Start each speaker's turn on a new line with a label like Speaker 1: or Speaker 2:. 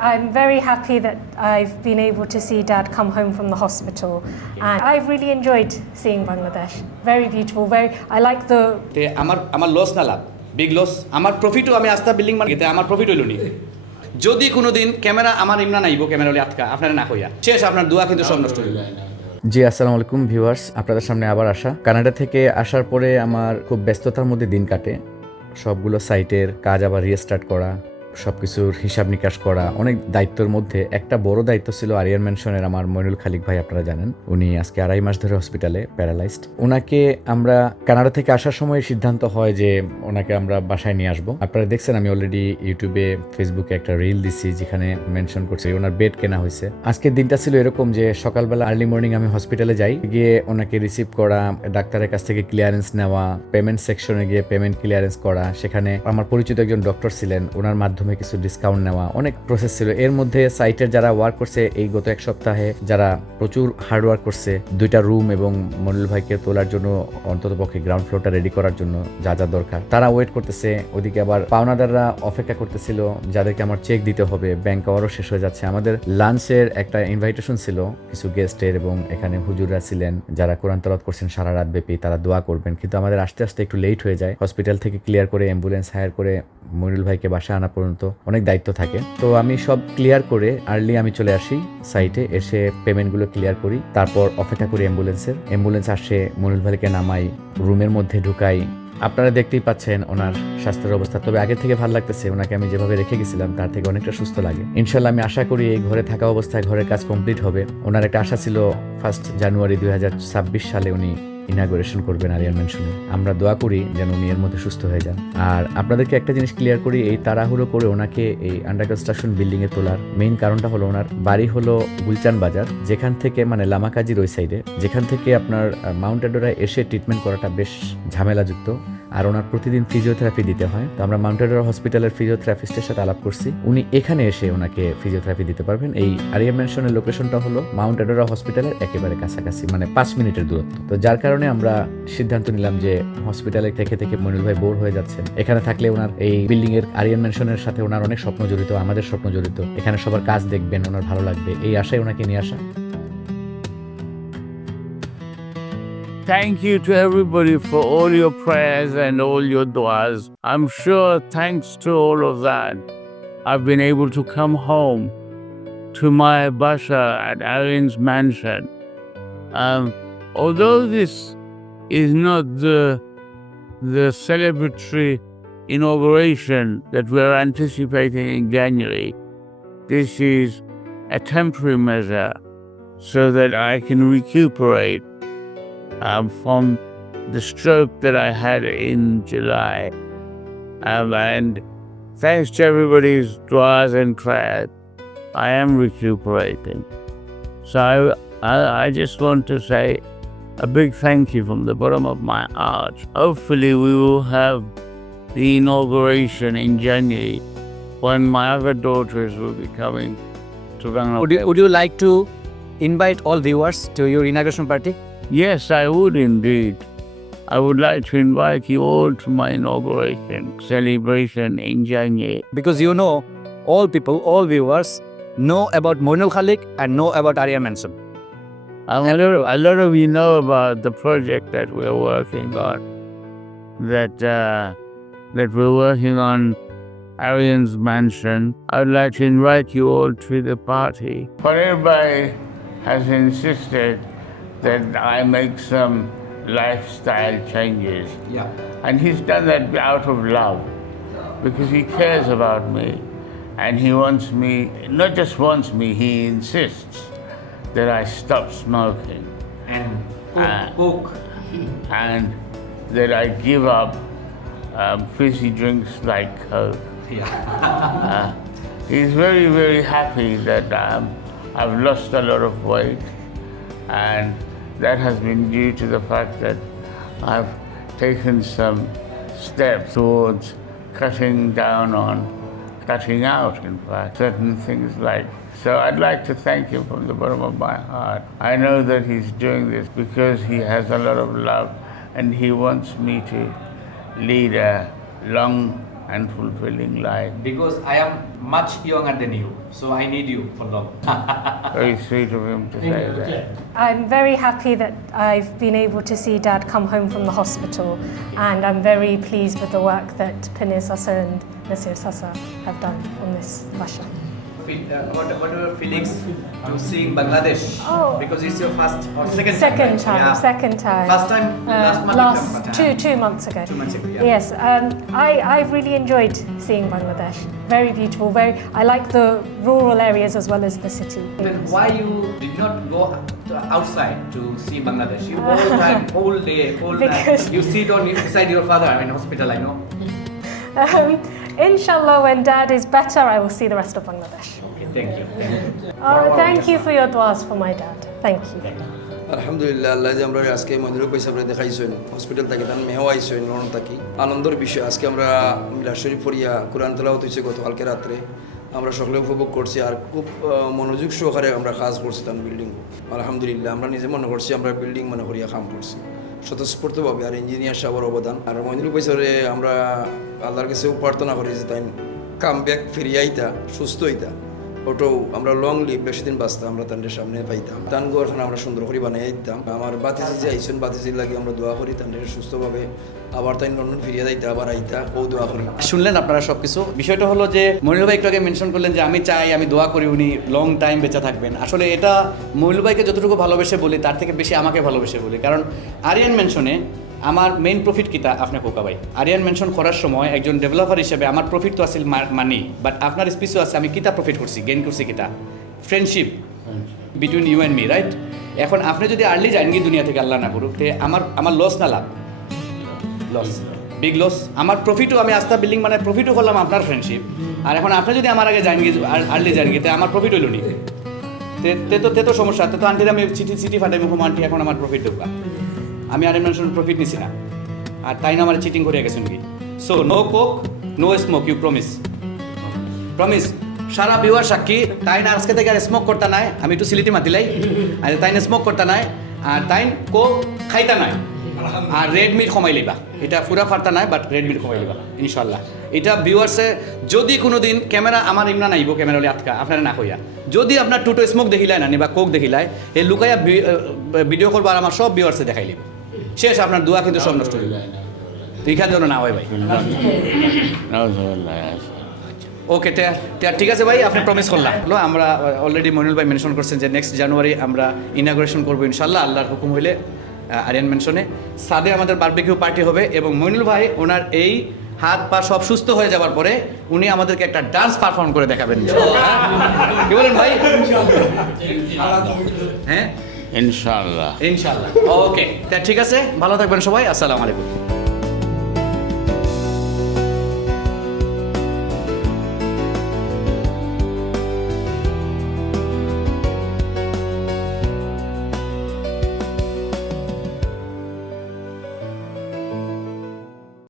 Speaker 1: I'm very happy that I've been able to see Dad come home from the hospital, and I've really enjoyed seeing Bangladesh. Very beautiful. Very. I like the
Speaker 2: তে আমার আমার loss না লাভ big loss আমার প্রফিটও আমি আস্থা building মার্কেটে আমার profit হইল নি। যদি কোনো দিন ক্যামেরা আমার ইমরান আইব ক্যামেরা হলে আটকা আপনারা না কইয়া। শেষ আপনার দোয়া কিন্তু সব নষ্ট হইল।
Speaker 3: জি আসসালামু আলাইকুম ভিউয়ার্স আপনাদের সামনে আবার আসা। কানাডা থেকে আসার পরে আমার খুব ব্যস্ততার মধ্যে দিন কাটে। সবগুলো সাইটের কাজ আবার রিস্টার্ট করা। সব কিছুর হিসাব নিকাশ করা অনেক দায়িত্বের মধ্যে একটা বড় দায়িত্ব ছিল আরিয়ান ম্যানশনের আমার মইনুল খালিক ভাই আপনারা জানেন। উনি আজকে আড়াই মাস ধরে হসপিটালে প্যারালাইজড ওনাকে আমরা কানাডা থেকে আসার সময় সিদ্ধান্ত হয় যে ওনাকে আমরা বাসায় নিয়ে আসব। আপনারা দেখছেন, আমি অলরেডি ইউটিউবে ফেসবুকে একটা রিল দিছি যেখানে মেনশন করছি ওনার বেড কেনা হয়েছে। আজকের দিনটা ছিল এরকম যে সকালবেলা আর্লি মর্নিং আমি হসপিটালে যাই, গিয়ে ওনাকে রিসিভ করা, ডাক্তারের কাছ থেকে ক্লিয়ারেন্স নেওয়া পেমেন্ট সেকশনে গিয়ে পেমেন্ট ক্লিয়ারেন্স করা। সেখানে আমার পরিচিত একজন ডক্টর ছিলেন ওনার মাধ্যমে কিছু ডিসকাউন্ট নেওয়া, অনেক প্রসেস ছিল। এর মধ্যে সাইটের যারা ওয়ার্ক করছে, এই গত এক সপ্তাহে যারা প্রচুর হার্ড ওয়ার্ক করছে, দুইটা রুম এবং মনিল ভাইকে তোলার জন্য অন্তত পক্ষে গ্রাউন্ড ফ্লোরটা রেডি করার জন্য যা যা দরকার। তারা ওয়েট করতেছে, ওদিকে আবার পাওনাদাররা অপেক্ষা করতেছিল, যাদেরকে আমার চেক দিতে হবে। ব্যাংক আওয়ারও শেষ হয়ে যাচ্ছে। আমাদের লাঞ্চের একটা ইনভাইটেশন ছিল কিছু গেস্টের এবং এখানে হুজুররা ছিলেন, যারা কোরআন তলাত করছেন সারা রাত ব্যাপী, তারা দোয়া করবেন। কিন্তু আমাদের আস্তে আস্তে একটু লেট হয়ে যায়। হসপিটাল থেকে ক্লিয়ার করে অ্যাম্বুলেন্স হায়ার করে মনিরুল ভাইকে বাসা আনা পর্যন্ত অনেক দায়িত্ব থাকে। তো আমি সব ক্লিয়ার করে আর্লি আমি চলে আসি সাইটে এসে পেমেন্টগুলো ক্লিয়ার করি। তারপর অপেক্ষা করি অ্যাম্বুলেন্সের অ্যাম্বুলেন্স আসে মনিরুল ভাইকে নামাই, রুমের মধ্যে ঢুকাই। আপনারা দেখতেই পাচ্ছেন ওনার স্বাস্থ্যের অবস্থা। তবে আগে থেকে ভালো লাগতেছে, ওনাকে আমি যেভাবে রেখে গেছিলাম, তার থেকে অনেকটা সুস্থ লাগে। ইনশাল্লাহ আমি আশা করি এই ঘরে থাকা অবস্থায় ঘরের কাজ কমপ্লিট হবে। ওনার একটা আশা ছিল ফার্স্ট জানুয়ারি দুই হাজার ছাব্বিশ সালে উনি ইনাগুরেশন করবেন আরিয়ান মেনশনে আমরা দোয়া করি যেন উনি এর মধ্যে সুস্থ হয়ে যান। আর আপনাদেরকে একটা জিনিস ক্লিয়ার করি, এই তাড়াহুড়ো করে ওনাকে এই আন্ডার কনস্ট্রাকশন বিল্ডিং এ তোলার মেইন কারণটা হলো ওনার বাড়ি হলো গুলচান বাজার, যেখান থেকে মানে লামাকাজির ওই সাইডে যেখান থেকে আপনার মাউন্ট এডোরা এসে ট্রিটমেন্ট করাটা বেশ ঝামেলাযুক্ত। আর ওনার প্রতিদিন ফিজিওথেরাপি দিতে হয়। তো আমরা মাউন্ট এডোরা হসপিটালের ফিজিওথেরাপিস্টের সাথে আলাপ করছি। উনি এখানে এসে ওনাকে ফিজিওথেরাপি দিতে পারবেন। এই আরিয়া মেনশনের লোকেশনটা হলো মাউন্ট এডোরা হসপিটালের একেবারে কাছাকাছি মানে পাঁচ মিনিটের দূরত্ব। তো যার কারণে আমরা সিদ্ধান্ত নিলাম যে হসপিটালে থেকে থেকে মনির ভাই বোর হয়ে যাচ্ছেন। এখানে থাকলে ওনার এই বিল্ডিং এর আরিয়ান মেনশনের সাথে ওনার অনেক স্বপ্ন জড়িত, আমাদের স্বপ্ন জড়িত। এখানে সবার কাজ দেখবেন, ওনার ভালো লাগবে। এই আশায় ওনাকে নিয়ে আসা।
Speaker 4: Thank you to everybody for all your prayers and all your du'as. I'm sure thanks to all of that, I've been able to come home to my basha at Arian's mansion. Um, although this is not the, the celebratory inauguration that we're anticipating in January, this is a temporary measure so that I can recuperate um, from the stroke that I had in July. Um, and thanks to everybody's du'as and prayers, I am recuperating. So I, I, just want to say a big thank you from the bottom of my heart. Hopefully, we will have the inauguration in January when my other daughters will be coming to Bangalore.
Speaker 5: Would you, would you like to invite all viewers to your inauguration party?
Speaker 4: Yes, I would indeed. I would like to invite you all to my inauguration celebration in January.
Speaker 5: Because you know, all people, all viewers know about Moinul Khalik and know about Arya Manson.
Speaker 4: A lot, of, a lot of you know about the project that we're working on. That uh, that we're working on Arian's mansion. I'd like to invite you all to the party. But Everybody has insisted that I make some lifestyle changes.
Speaker 2: Yeah.
Speaker 4: And he's done that out of love because he cares about me and he wants me, not just wants me, he insists that I stop smoking
Speaker 2: And
Speaker 4: Uh, and that I give up um, fizzy drinks like Coke. Uh, he's very, very happy that um, I've lost a lot of weight, and that has been due to the fact that I've taken some steps towards cutting down on, cutting out, in fact, certain things like. So I'd like to thank him from the bottom of my heart. I know that he's doing this because he has a lot of love and he wants me to lead a long and fulfilling life.
Speaker 2: Because I am much younger than you, so I need you for long.
Speaker 4: Very sweet of him to say that.
Speaker 1: I'm very happy that I've been able to see Dad come home from the hospital, and I'm very pleased with the work that Pinir Sasa and Nasir Sasa have done on this Basha.
Speaker 2: Uh, what, what are your feelings to seeing Bangladesh?
Speaker 1: Oh.
Speaker 2: Because it's your first or second time.
Speaker 1: Second
Speaker 2: right?
Speaker 1: time,
Speaker 2: Yeah.
Speaker 1: second time.
Speaker 2: First time,
Speaker 1: Uh,
Speaker 2: last month
Speaker 1: last two two months ago.
Speaker 2: Two months ago, yeah.
Speaker 1: Yes, um, I I've really enjoyed seeing Bangladesh. Very beautiful. Very. I like the rural areas as well as the city.
Speaker 2: Then why you did not go outside to see Bangladesh? You whole time, whole day, whole night. You sit on beside your father. I mean, hospital. I know.
Speaker 1: Um, inshallah, when Dad is better, I will see the rest of Bangladesh.
Speaker 2: Okay, thank you. Thank you.
Speaker 1: Oh, thank you for your duas for my dad. Thank you.
Speaker 6: আলহামদুলিল্লাহ আল্লাহ যে আমরা আজকে মন্দিরের পয়সা আপনি দেখাইছেন hospital থাকি তার মেহ আইসেন লন্ডন থাকি আনন্দের বিষয় আজকে আমরা মিলাদ শরীফ পড়িয়া কোরআন তেলাওয়াত হয়েছে গতকালকে রাত্রে আমরা সকলে উপভোগ করছি আর খুব মনোযোগ সহকারে আমরা কাজ করছি তার বিল্ডিং আলহামদুলিল্লাহ আমরা নিজে মনে করছি আমরা বিল্ডিং মনে করিয়া কাম করছি স্বতঃস্ফূর্তভাবে আর ইঞ্জিনিয়ার সাহেবের অবদান আর মন্দিরের পয়সারে আমরা আল্লাহর কাছেও প্রার্থনা করি যে তাই কাম ব্যাক ফিরিয়ে আইতা সুস্থ হইতা ওটাও আমরা লং লিভ বেশি দিন বাঁচতাম, আমরা তাদের সামনে পাইতাম। তান ঘরখানে আমরা সুন্দর করে বানিয়ে দিতাম আমার বাতিজি যে আইসন বাতিজির লাগে আমরা দোয়া করি তাদের সুস্থভাবে। আবার তাই লন্ডন ফিরিয়ে দিতে আবার আইতা ও দোয়া করি।
Speaker 2: শুনলেন আপনারা সবকিছু? বিষয়টা হলো যে মনির ভাই একটু আগে মেনশন করলেন যে, আমি চাই, আমি দোয়া করি, উনি লং টাইম বেঁচে থাকবেন। আসলে এটা মনির ভাইকে যতটুকু ভালোবেসে বলি, তার থেকে বেশি আমাকে ভালোবেসে বলি। কারণ আরিয়ান মেনশনে আমার মেইন প্রফিট কিতা আপনি কোকা ভাই? আরিয়ান মেনশন করার সময় একজন ডেভেলপার হিসেবে আমার প্রফিট তো আসিল মানি বাট আপনার স্পিচও আছে আমি কিতা প্রফিট করছি? গেইন করছি কিতা friendship between you and me right এখন আপনি যদি আর্লি যান কি দুনিয়া থেকে আল্লাহ না করুক তে আমার আমার লস না লাভ? লস বিগ লস আমার প্রফিটও আমি আস্থা বিল্ডিং মানে প্রফিটও করলাম আপনার ফ্রেন্ডশিপ আর এখন আপনি যদি আমার আগে গিয়ে আর্লি জান গিয়ে আমার প্রফিট হইল নি? তে- তে তো তে তো সমস্যা তে তো আন্টির আমি চিঠি চিঠি ফাটাই মুখ আন্টি এখন আমার প্রফিট ঢুকা। আমি আর এমন প্রফিট নিছি না। আর তাই না আমার চিটিং করে গেছেন কি? So no coke no smoke you promise promise Sara beware সাক্ষী, তাই না আজকে থেকে আর স্মোক করতে নাই? আমি একটু সিলিটি মাতিলাই আর, তাই না স্মোক করতে নাই? আর তাই কোক খাইতা নাই? আর রেড মিট কমাই লিবা এটা পুরা ফারতা নাই বাট রেড মিট কমাই লিবা ইনশাল্লাহ এটা ভিউয়ার্সে যদি কোনো দিন ক্যামেরা আমার ইমনা নাইব ক্যামেরা হলে আটকা, আপনারা না কইয়া। যদি আপনার টুটো স্মোক দেখিলাই না বা কোক দেখিলাই এই লুকাইয়া ভিডিও করব আর আমার সব ভিউয়ার্সে দেখাই লিব শেষ, আপনার দোয়া কিন্তু সব নষ্ট তো এখান জন্য না হয় ভাই। ওকে ঠিক আছে ভাই, আপনি প্রমিস করলাম। আমরা অলরেডি মইনুল ভাই মেনশন করছেন যে নেক্সট জানুয়ারি আমরা ইনাগ্রেশন করব ইনশাল্লাহ, আল্লাহর হুকুম হইলে আরিয়ান মেনশনে সাদে আমাদের বারবিকিউ পার্টি হবে এবং মইনুল ভাই ওনার এই হাত পা সব সুস্থ হয়ে যাওয়ার পরে উনি আমাদেরকে একটা ডান্স পারফর্ম করে দেখাবেন। হ্যাঁ? কি বলেন ভাই? হ্যাঁ?
Speaker 4: Inshallah.
Speaker 2: ইনশাল্লাহ ওকে তা ঠিক আছে ভালো থাকবেন সবাই আসসালামু আলাইকুম